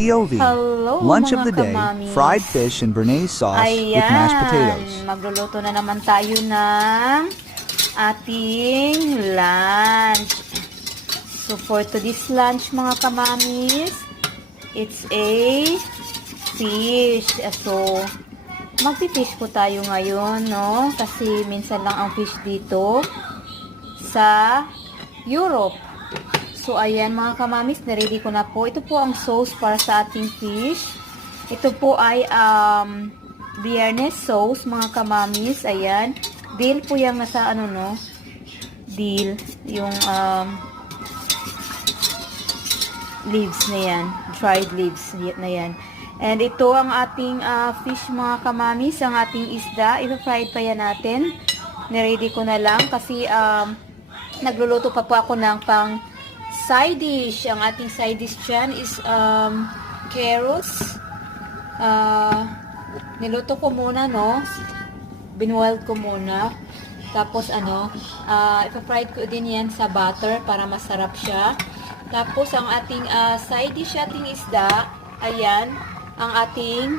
POV. Hello, Lunch of mga the day, kamamis. fried fish and béarnaise sauce with mashed potatoes. Magluluto na naman tayo ng ating lunch. So for today's lunch, mga kamamis, it's a fish. So, magpi-fish po tayo ngayon, no? Kasi minsan lang ang fish dito sa Europe. So, ayan mga kamamis, na-ready ko na po. Ito po ang sauce para sa ating fish. Ito po ay béarnaise sauce, mga kamamis. Ayan. Dill po yung nasa ano, no? Dill. Yung leaves na yan. Dried leaves na yan. And ito ang ating fish, mga kamamis. Ang ating isda. Ito-fried pa yan natin. Na-ready ko na lang kasi nagluluto pa po ako ng pang side dish. Ang ating side dish dyan is carrots. Niluto ko muna, no? Binwild ko muna. Tapos, ipa-fried ko din yan sa butter para masarap siya. Tapos, ang ating side dish, ating isda, ayan, ang ating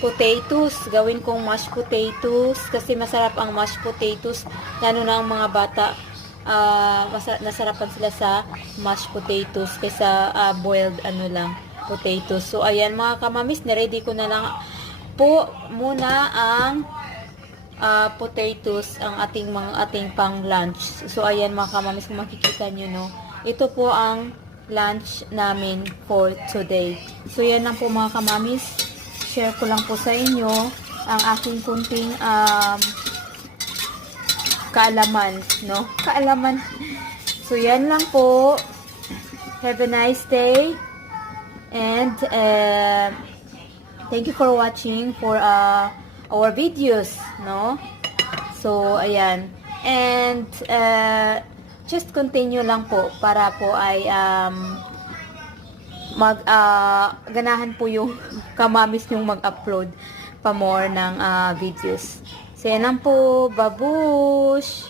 potatoes. Gawin kong mashed potatoes kasi masarap ang mashed potatoes. Lalo na ang mga bata, nasarapan sila sa mashed potatoes kaysa boiled potatoes. So ayan mga kamamis, na-ready ko na lang po muna ang potatoes, ang ating pang lunch. So ayan mga kamamis, kung makikita nyo, no, ito po ang lunch namin for today. So yan lang po mga kamamis, share ko lang po sa inyo ang aking kunting kaalaman, no? Kaalaman. So, yan lang po. Have a nice day. And, thank you for watching for our videos, no? So, ayan. And, just continue lang po para po ay ganahan po yung kamamis yung mag-upload pa more ng videos. So, yan lang po. Babush!